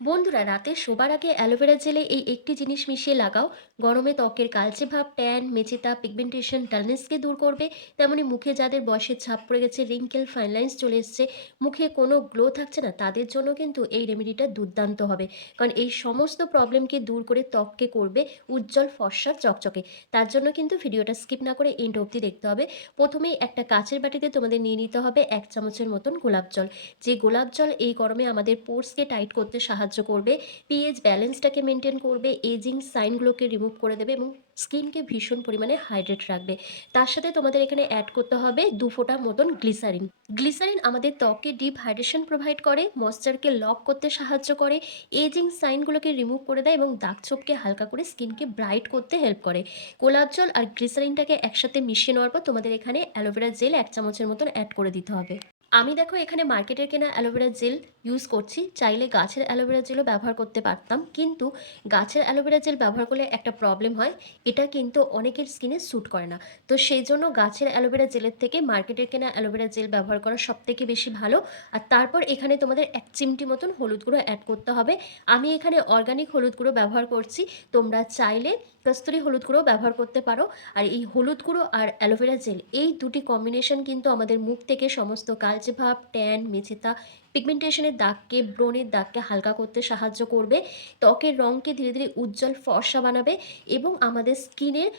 বন্ধুরা, রাতে শোবার আগে অ্যালোভেরা জেলে এই একটি জিনিস মিশিয়ে লাগাও। গরমে ত্বকের কালচে ভাব, ট্যান, মেচেতা, পিগমেন্টেশন, ডালনেসকে দূর করবে। তেমনি মুখে যাদের বয়সের ছাপ পড়ে গেছে, রিঙ্কেল, ফাইন লাইন্স চলে এসছে, মুখে কোনো গ্লো থাকছে না, তাদের জন্য কিন্তু এই রেমেডিটা দুর্দান্ত হবে। কারণ এই সমস্ত প্রবলেমকে দূর করে ত্বককে করবে উজ্জ্বল, ফর্সা, চকচকে। তার জন্য কিন্তু ভিডিওটা স্কিপ না করে এন্ড অবধি দেখতে হবে। প্রথমেই একটা কাচের বাটিতে তোমাদের নিয়ে নিতে হবে 1 চামচের মতন গোলাপ জল। যে গোলাপ জল এই গরমে আমাদের পোর্সকে টাইট করতে সাহায্য করবে, পিএইচ ব্যালেন্সটাকে মেনটেন করবে, এজিং সাইনগুলোকে রিমুভ করে দেবে এবং স্কিনকে ভীষণ পরিমাণে হাইড্রেট রাখবে। তার সাথে তোমাদের এখানে অ্যাড করতে হবে 2 ফোঁটা মতন গ্লিসারিন। গ্লিসারিন আমাদের ত্বকে ডিপ হাইড্রেশন প্রোভাইড করে, ময়েশ্চারকে লক করতে সাহায্য করে, এজিং সাইনগুলোকে রিমুভ করে দেয় এবং দাগছোপকে হালকা করে স্কিনকে ব্রাইট করতে হেল্প করে। গোলাপ জল আর গ্লিসারিনটাকে একসাথে মিশিয়ে নেওয়ার পর তোমাদের এখানে অ্যালোভেরা জেল 1 চামচের মতন অ্যাড করে দিতে হবে। আমি দেখো এখানে মার্কেটের কেনা অ্যালোভেরা জেল ইউজ করছি। চাইলে গাছের অ্যালোভেরা জেলও ব্যবহার করতে পারতাম, কিন্তু গাছের অ্যালোভেরা জেল ব্যবহার করলে একটা প্রবলেম হয়, এটা কিন্তু অনেকের স্কিনে স্যুট করে না। তো সেই জন্য গাছের অ্যালোভেরা জেলের থেকে মার্কেটের কেনা অ্যালোভেরা জেল ব্যবহার করা সবথেকে বেশি ভালো। আর তারপর এখানে তোমাদের 1 চিমটি মতন হলুদ গুঁড়ো অ্যাড করতে হবে। আমি এখানে অর্গানিক হলুদ গুঁড়ো ব্যবহার করছি, তোমরা চাইলে কস্তুরি হলুদ গুঁড়ো ব্যবহার করতে পারো। আর এই হলুদ গুঁড়ো আর অ্যালোভেরা জেল এই দুটি কম্বিনেশন কিন্তু আমাদের মুখ থেকে সমস্ত কালচে ভাব, ট্যান, মেচেতা, পিগমেন্টেশনের দাগকে, ব্রণের দাগকে হালকা করতে সাহায্য করবে, ত্বকের রঙকে ধীরে ধীরে উজ্জ্বল ফর্সা বানাবে এবং আমাদের স্কিনের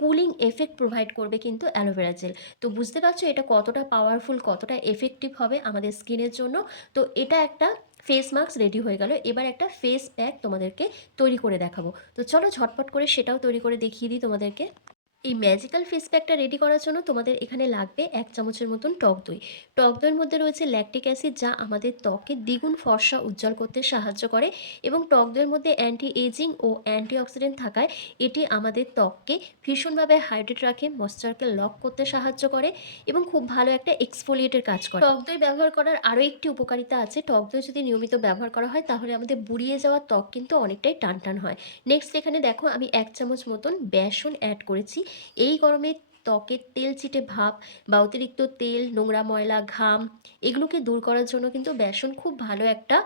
কুলিং এফেক্ট প্রোভাইড করবে কিন্তু অ্যালোভেরা জেল। তো বুঝতে পারছো এটা কতটা পাওয়ারফুল, কতটা এফেক্টিভ হবে আমাদের স্কিনের জন্য। তো এটা একটা ফেস মাস্ক রেডি হয়ে গেল। এবার একটা ফেস প্যাক তোমাদেরকে তৈরি করে দেখাবো। তো চলো ঝটপট করে সেটাও তৈরি করে দেখিয়ে দিই তোমাদেরকে। এই ম্যাজিক্যাল ফেস প্যাকটা রেডি করার জন্য তোমাদের এখানে লাগবে 1 চামচের মতন টক দই। টক দইয়ের মধ্যে রয়েছে ল্যাকটিক অ্যাসিড, যা আমাদের ত্বকে দ্বিগুণ ফর্সা উজ্জ্বল করতে সাহায্য করে এবং টক দইয়ের মধ্যে অ্যান্টি এজিং ও অ্যান্টিঅক্সিডেন্ট থাকায় এটি আমাদের ত্বককে ভীষণভাবে হাইড্রেট রাখে, ময়েশ্চারকে লক করতে সাহায্য করে এবং খুব ভালো একটা এক্সফোলিয়েটের কাজ করে। টক দই ব্যবহার করার আরও একটি উপকারিতা আছে। টক দই যদি নিয়মিত ব্যবহার করা হয় তাহলে আমাদের বুড়িয়ে যাওয়া ত্বক কিন্তু অনেকটাই টানটান হয়। নেক্সট এখানে দেখো আমি 1 চামচ মতন বেসন অ্যাড করেছি। এই গরমে ত্বকের তেলচিটে ভাব বা অতিরিক্ত তেল, নোংরা, ময়লা, ঘাম এগুলোকে দূর করার জন্য কিন্তু বেসন খুব ভালো একটা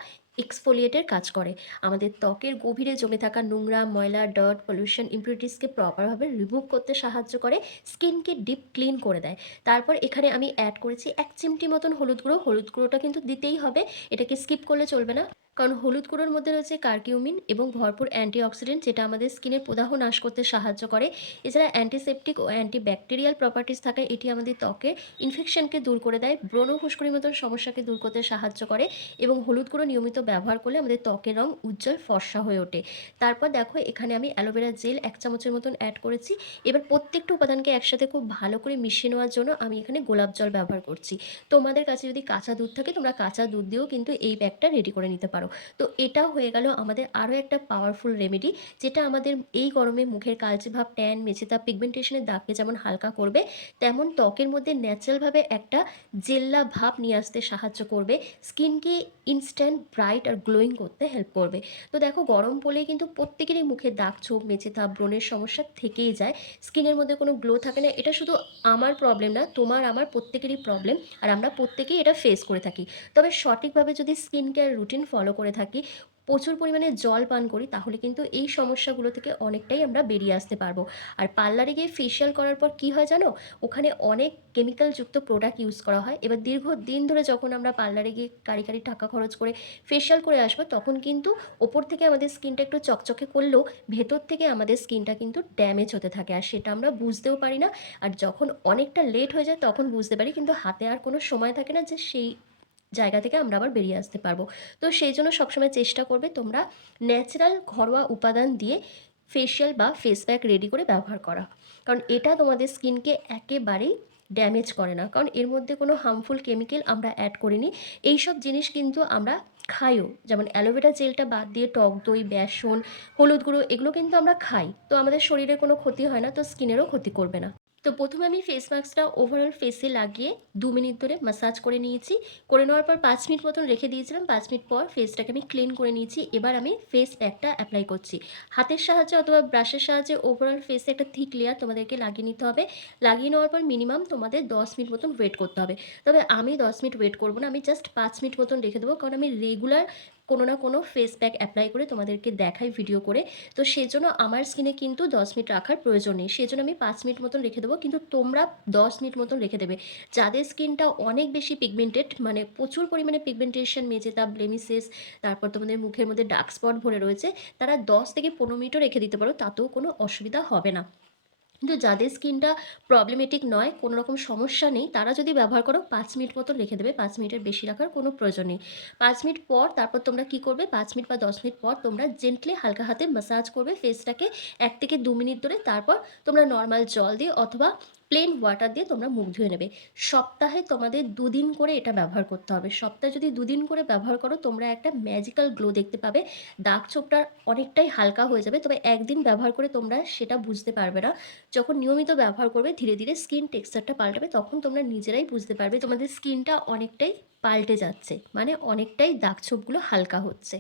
এক্সফোলিয়েটের কাজ করে। আমাদের ত্বকের গভীরে জমে থাকা নোংরা, ময়লা, ডার্ট, পলিউশন, ইমপিউরিটিসকে প্রপারভাবে রিমুভ করতে সাহায্য করে, স্কিনকে ডিপ ক্লিন করে দেয়। তারপর এখানে আমি অ্যাড করেছি 1 চিমটি মতন হলুদ গুঁড়ো। হলুদ গুঁড়োটা কিন্তু দিতেই হবে, এটাকে স্কিপ করলে চলবে না। কারণ হলুদ গুঁড়োর মধ্যে রয়েছে কার্কিউমিন এবং ভরপুর অ্যান্টিঅক্সিডেন্ট, যেটা আমাদের স্কিনের প্রদাহ নাশ করতে সাহায্য করে। এছাড়া অ্যান্টিসেপটিক ও অ্যান্টিব্যাকটেরিয়াল প্রপার্টিস থাকায় এটি আমাদের ত্বকের ইনফেকশনকে দূর করে দেয়, ব্রণ ফুসকুড়ির মতন সমস্যাকে দূর করতে সাহায্য করে এবং হলুদ গুঁড়ো নিয়মিত ব্যবহার করলে আমাদের ত্বকের রং উজ্জ্বল ফর্সা হয়ে ওঠে। তারপর দেখো এখানে আমি অ্যালোভেরা জেল 1 চামচের মতন অ্যাড করেছি। এবার প্রত্যেকটা উপাদানকে একসাথে খুব ভালো করে মিশিয়ে নেওয়ার জন্য আমি এখানে গোলাপ জল ব্যবহার করছি। তোমাদের কাছে যদি কাঁচা দুধ থাকে তোমরা কাঁচা দুধ দিয়েও কিন্তু এই প্যাকটা রেডি করে নিতে পারো। তো এটাও হয়ে গেল আমাদের আরও একটা পাওয়ারফুল রেমেডি, যেটা আমাদের এই গরমে মুখের কালচে ভাব, ট্যান, মেচেতা, পিগমেন্টেশনের দাগকে যেমন হালকা করবে, তেমন ত্বকের মধ্যে ন্যাচারালভাবে একটা জেল্লা ভাব নিয়ে আসতে সাহায্য করবে, স্কিনকে ইনস্ট্যান্ট ব্রাইট আর গ্লোয়িং করতে হেল্প করবে। তো দেখো গরম পড়লেই কিন্তু প্রত্যেকেরই মুখে দাগ ছোপ, মেচেতা, ব্রণের সমস্যা থেকেই যায়, স্কিনের মধ্যে কোনো গ্লো থাকে না। এটা শুধু আমার প্রবলেম না, তোমার আমার প্রত্যেকেরই প্রবলেম, আর আমরা প্রত্যেকেই এটা ফেস করে থাকি। তবে সঠিকভাবে যদি স্কিন কেয়ার রুটিন ফলো করে থাকি, প্রচুর পরিমাণে জল পান করি, তাহলে কিন্তু এই সমস্যাগুলো থেকে অনেকটাই আমরা বেরিয়ে আসতে পারবো। আর পার্লারে গিয়ে ফেশিয়াল করার পর কী হয় জানো, ওখানে অনেক কেমিক্যালযুক্ত প্রোডাক্ট ইউজ করা হয়। এবার দীর্ঘদিন ধরে যখন আমরা পার্লারে গিয়ে কারি কারি টাকা খরচ করে ফেশিয়াল করে আসবো, তখন কিন্তু ওপর থেকে আমাদের স্কিনটা একটু চকচকে করলেও ভেতর থেকে আমাদের স্কিনটা কিন্তু ড্যামেজ হতে থাকে, আর সেটা আমরা বুঝতেও পারি না। আর যখন অনেকটা লেট হয়ে যায় তখন বুঝতে পারি, কিন্তু হাতে আর কোনো সময় থাকে না যে সেই জায়গা থেকে আমরা আবার বেরিয়ে আসতে পারবো। তো সেই জন্য সবসময় চেষ্টা করবে তোমরা ন্যাচারাল ঘরোয়া উপাদান দিয়ে ফেশিয়াল বা ফেস প্যাক রেডি করে ব্যবহার করা, কারণ এটা তোমাদের স্কিনকে একেবারেই ড্যামেজ করে না, কারণ এর মধ্যে কোনো হার্মফুল কেমিক্যাল আমরা অ্যাড করিনি। এইসব জিনিস কিন্তু আমরা খাইও, যেমন অ্যালোভেরা জেলটা বাদ দিয়ে টক দই, বেসন, হলুদ গুঁড়ো এগুলো কিন্তু আমরা খাই, তো আমাদের শরীরের কোনো ক্ষতি হয় না, তো স্কিনেরও ক্ষতি করবে না। তো প্রথমে আমি ফেস মাস্কটা ওভারঅল ফেসে লাগিয়ে 2 মিনিট ধরে ম্যাসাজ করে নিয়েছি। করে নেওয়ার পর 5 মিনিট মতন রেখে দিয়েছিলাম। 5 মিনিট পর ফেসটাকে আমি ক্লিন করে নিয়েছি। এবার আমি ফেস প্যাকটা অ্যাপ্লাই করছি। হাতের সাহায্যে অথবা ব্রাশের সাহায্যে ওভারঅল ফেসে একটা থিক লেয়ার তোমাদেরকে লাগিয়ে নিতে হবে। লাগিয়ে নেওয়ার পর মিনিমাম তোমাদের 10 মিনিট মতন ওয়েট করতে হবে। তবে আমি 10 মিনিট ওয়েট করব না, আমি জাস্ট 5 মিনিট মতন রেখে দেবো, কারণ আমি রেগুলার কোনো না কোনো ফেস প্যাক অ্যাপ্লাই করে তোমাদেরকে দেখাই ভিডিও করে। তো সেজন্য আমার স্কিনে কিন্তু 10 মিনিট রাখার প্রয়োজন নেই। সেজন্য আমি 5 মিনিট মতন রেখে দেবো। কিন্তু তোমরা 10 মিনিট মতন রেখে দেবে। যাদের স্কিনটা অনেক বেশি পিগমেন্টেড, মানে প্রচুর পরিমাণে পিগমেন্টেশন, মেচেতা, ব্লেমিসেস, তারপর তোমাদের মুখের মধ্যে ডার্ক স্পট ভরে রয়েছে, তারা 10 থেকে 15 মিনিটও রেখে দিতে পারো, তাতেও কোনো অসুবিধা হবে না। কিন্তু যাদের স্কিনটা প্রবলেমেটিক নয়, কোনো রকম সমস্যা নেই, তারা যদি ব্যবহার করো ৫ মিনিট মতো রেখে দেবে। ৫ মিনিটের বেশি রাখার কোনো প্রয়োজন নেই। ৫ মিনিট পর তারপর তোমরা কি করবে, ৫ মিনিট বা ১০ মিনিট পর তোমরা জেন্টলি হালকা হাতে ম্যাসাজ করবে ফেসটাকে ১ থেকে ২ মিনিট ধরে। তারপর তোমরা নর্মাল জল দিয়ে অথবা প্লেন ওয়াটার দিয়ে তোমরা মুখ ধুয়ে নেবে। সপ্তাহে তোমাদের ২ দিন করে এটা ব্যবহার করতে হবে। সপ্তাহে যদি ২ দিন করে ব্যবহার করো, তোমরা একটা ম্যাজিক্যাল গ্লো দেখতে পাবে। দাগ ছোপটা অনেকটাই হালকা হয়ে যাবে। তবে একদিন ব্যবহার করে তোমরা সেটা বুঝতে পারবে না। যখন নিয়মিত ব্যবহার করবে, ধীরে ধীরে স্কিন টেক্সচারটা পাল্টাবে, তখন তোমরা নিজেরাই বুঝতে পারবে তোমাদের স্কিনটা অনেকটাই পাল্টে যাচ্ছে, মানে অনেকটাই দাগ ছোপগুলো হালকা হচ্ছে।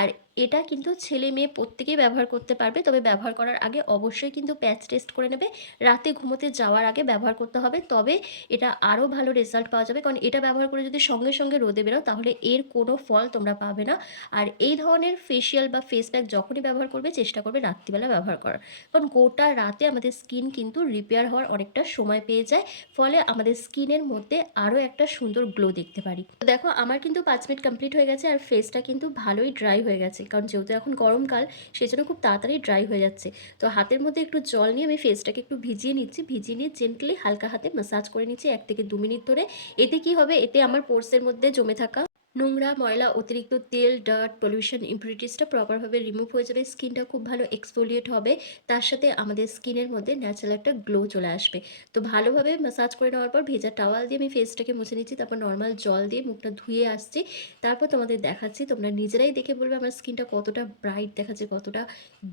আর এটা কিন্তু ছেলে মেয়ে প্রত্যেকেই ব্যবহার করতে পারবে। তবে ব্যবহার করার আগে অবশ্যই কিন্তু প্যাচ টেস্ট করে নেবে। রাতে ঘুমোতে যাওয়ার আগে ব্যবহার করতে হবে, তবে এটা আরও ভালো রেজাল্ট পাওয়া যাবে। কারণ এটা ব্যবহার করে যদি সঙ্গে সঙ্গে রোদে বেরো, তাহলে এর কোনো ফল তোমরা পাবে না। আর এই ধরনের ফেসিয়াল বা ফেস প্যাক যখনই ব্যবহার করবে, চেষ্টা করবে রাত্রিবেলা ব্যবহার করার। কারণ গোটা রাতে আমাদের স্কিন কিন্তু রিপেয়ার হওয়ার অনেকটা সময় পেয়ে যায়, ফলে আমাদের স্কিনের মধ্যে আরও একটা সুন্দর গ্লো দেখতে পারি। তো দেখো, আমার কিন্তু ৫ মিনিট কমপ্লিট হয়ে গেছে, আর ফেসটা কিন্তু ভালোই ড্রাই হয়ে গেছে। কারণ যেহেতু এখন গরমকাল, সেই জন্য খুব তাড়াতাড়ি ড্রাই হয়ে যাচ্ছে। তো হাতের মধ্যে একটু জল নিয়ে আমি ফেসটাকে একটু ভিজিয়ে নিচ্ছি। ভিজিয়ে নিয়ে জেন্টলি হালকা হাতে ম্যাসাজ করে নিচ্ছি ১ থেকে ২ মিনিট ধরে। এতে কি হবে, এতে আমার পোর্সের মধ্যে জমে থাকা নোংরা, ময়লা, অতিরিক্ত তেল, ডার্ট, পলিউশন, ইমপিউরিটিসটা প্রপারভাবে রিমুভ হয়ে যাবে। স্কিনটা খুব ভালো এক্সফোলিয়েট হবে। তার সাথে আমাদের স্কিনের মধ্যে ন্যাচারাল একটা গ্লো চলে আসবে। তো ভালোভাবে ম্যাসাজ করে নেওয়ার পর ভেজা টাওয়াল দিয়ে আমি ফেসটাকে মুছে নিচ্ছি। তারপর নর্মাল জল দিয়ে মুখটা ধুয়ে আসছি। তারপর তোমাদের দেখাচ্ছি। তোমরা নিজেরাই দেখে বলবে আমার স্কিনটা কতটা ব্রাইট দেখাচ্ছে, কতটা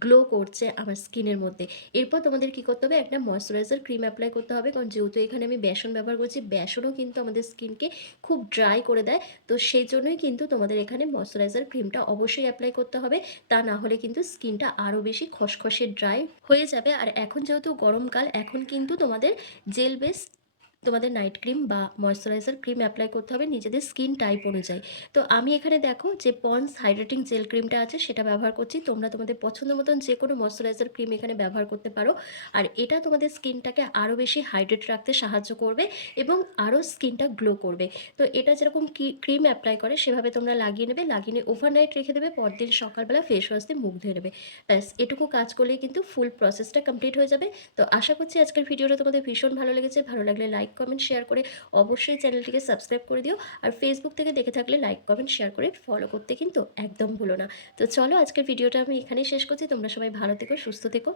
গ্লো করছে আমার স্কিনের মধ্যে। এরপর তোমাদের কি করতে হবে, একটা ময়েশ্চারাইজার ক্রিম অ্যাপ্লাই করতে হবে। কারণ যেহেতু এখানে আমি বেসন ব্যবহার করছি, বেসনও কিন্তু আমাদের স্কিনকে খুব ড্রাই করে দেয়। তো সেই জন্যই কিন্তু তোমাদের এখানে ময়েশ্চারাইজার ক্রিমটা অবশ্যই অ্যাপ্লাই করতে হবে। তা না হলে কিন্তু স্কিনটা আরও বেশি খসখসে ড্রাই হয়ে যাবে। আর এখন যেহেতু গরমকাল, এখন কিন্তু তোমাদের জেল বেস তোমাদের নাইট ক্রিম বা ময়েশ্চারাইজার ক্রিম অ্যাপ্লাই করতে হবে নিজেদের স্কিন টাইপ অনুযায়ী। তো আমি এখানে দেখো যে পন্ডস হাইড্রেটিং জেল ক্রিমটা আছে, সেটা ব্যবহার করছি। তোমরা তোমাদের পছন্দ মতন যে কোনো ময়েশ্চারাইজার ক্রিম এখানে ব্যবহার করতে পারো। আর এটা তোমাদের স্কিনটাকে আরও বেশি হাইড্রেট রাখতে সাহায্য করবে এবং আরও স্কিনটা গ্লো করবে। তো এটা যেরকম ক্রিম অ্যাপ্লাই করে সেভাবে তোমরা লাগিয়ে নেবে। লাগিয়ে নিয়ে ওভারনাইট রেখে দেবে। পরদিন সকালবেলা ফেস ওয়াশ দিয়ে মুখ ধুয়ে নেবে। ব্যাস, এটুকু কাজ করলেই কিন্তু ফুল প্রসেসটা কমপ্লিট হয়ে যাবে। তো আশা করছি আজকের ভিডিওটা তোমাদের ভীষণ ভালো লেগেছে। ভালো লাগলে লাইক, কমেন্ট, শেয়ার করে অবশ্যই চ্যানেলটিকে সাবস্ক্রাইব করে দিও। আর ফেসবুক থেকে দেখে থাকলে লাইক, কমেন্ট, শেয়ার করে ফলো করতে কিন্তু একদম ভুলো না। তো চলো, আজকের ভিডিওটা আমি এখানেই শেষ করছি। তোমরা সবাই ভালো থেকো, সুস্থ থেকো।